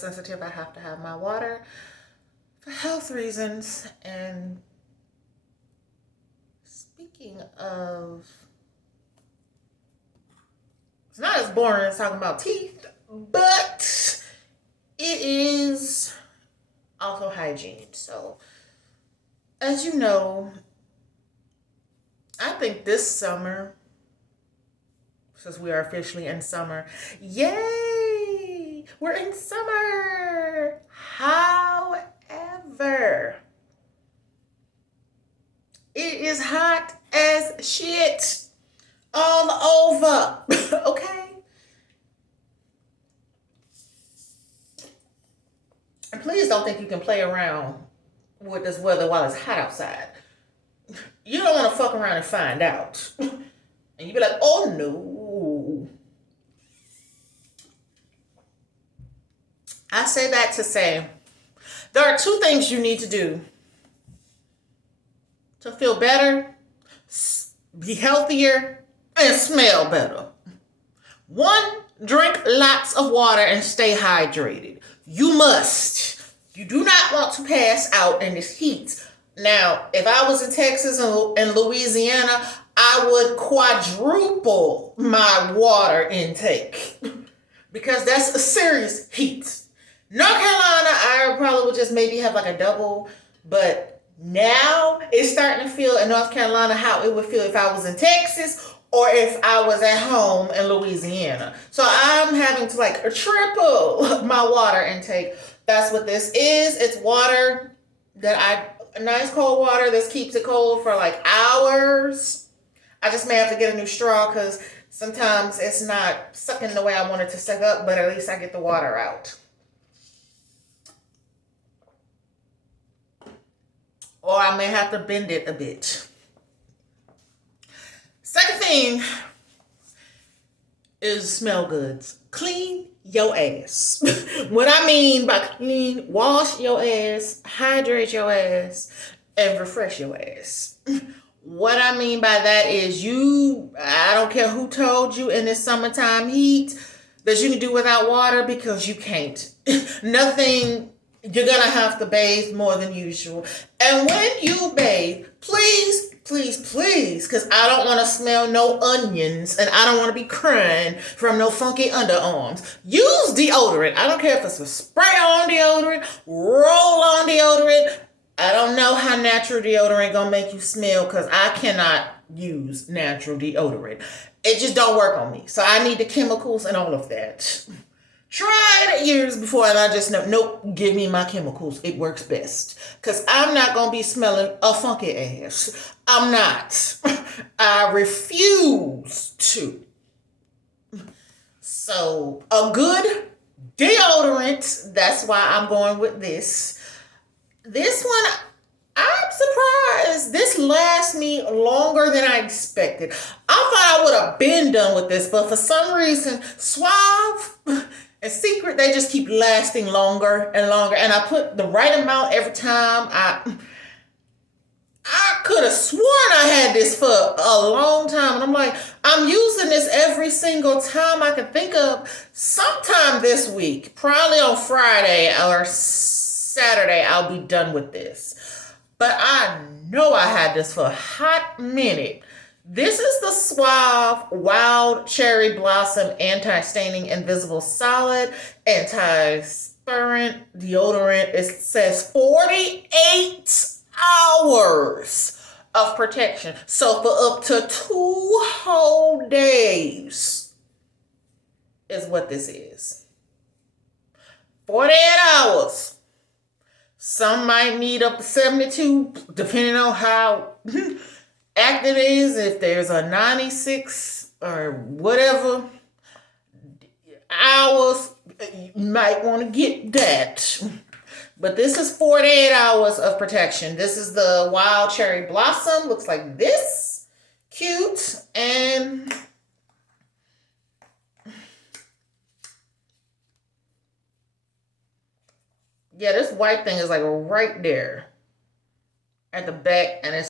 sensitive. I have to have my water for health reasons. And speaking of, it's not as boring as talking about teeth, but it is also hygiene. So, as you know, I think this summer, since we are officially in summer, yay, we're in summer. However, it is hot as shit all over, okay? And please don't think you can play around with this weather while it's hot outside. You don't want to fuck around and find out. And you be like, oh no. I say that to say, there are two things you need to do to feel better, be healthier, and smell better. One, drink lots of water and stay hydrated. You must. You do not want to pass out in this heat. Now, if I was in Texas and Louisiana, I would quadruple my water intake because that's a serious heat. North Carolina, I probably would just maybe have like a double, but now it's starting to feel in North Carolina how it would feel if I was in Texas or if I was at home in Louisiana. So I'm having to like triple my water intake. That's what this is. It's water nice cold water. This keeps it cold for like hours. I just may have to get a new straw because sometimes it's not sucking the way I want it to suck up, but at least I get the water out. Or I may have to bend it a bit. Second thing is smell goods. Clean your ass. What I mean by clean, wash your ass, hydrate your ass, and refresh your ass. What I mean by that is I don't care who told you in this summertime heat that you can do without water, because you can't. Nothing, you're gonna have to bathe more than usual. And when you bathe, please, because I don't want to smell no onions and I don't want to be crying from no funky underarms. Use deodorant. I don't care if it's a spray-on deodorant, roll-on deodorant. I don't know how natural deodorant gonna make you smell because I cannot use natural deodorant. It just don't work on me. So I need the chemicals and all of that. Tried it years before and I just know, nope, give me my chemicals. It works best. Because I'm not going to be smelling a funky ass. I'm not. I refuse to. So, a good deodorant, that's why I'm going with this. This one, I'm surprised. This lasts me longer than I expected. I thought I would have been done with this, but for some reason, Suave and Secret, they just keep lasting longer and longer. And I put the right amount every time. I could have sworn I had this for a long time. And I'm like, I'm using this every single time I can think of. Sometime this week, probably on Friday or Saturday, I'll be done with this. But I know I had this for a hot minute. This is the Suave Wild Cherry Blossom Anti-Staining Invisible Solid Anti-Spirant Deodorant. It says 48 hours of protection. So for up to 2 whole days is what this is. 48 hours. Some might need up to 72, depending on how active it is. If there's a 96 or whatever hours, you might want to get that. But this is 48 hours of protection. This is the Wild Cherry Blossom. Looks like this. Cute. And yeah, this white thing is like right there at the back, and it's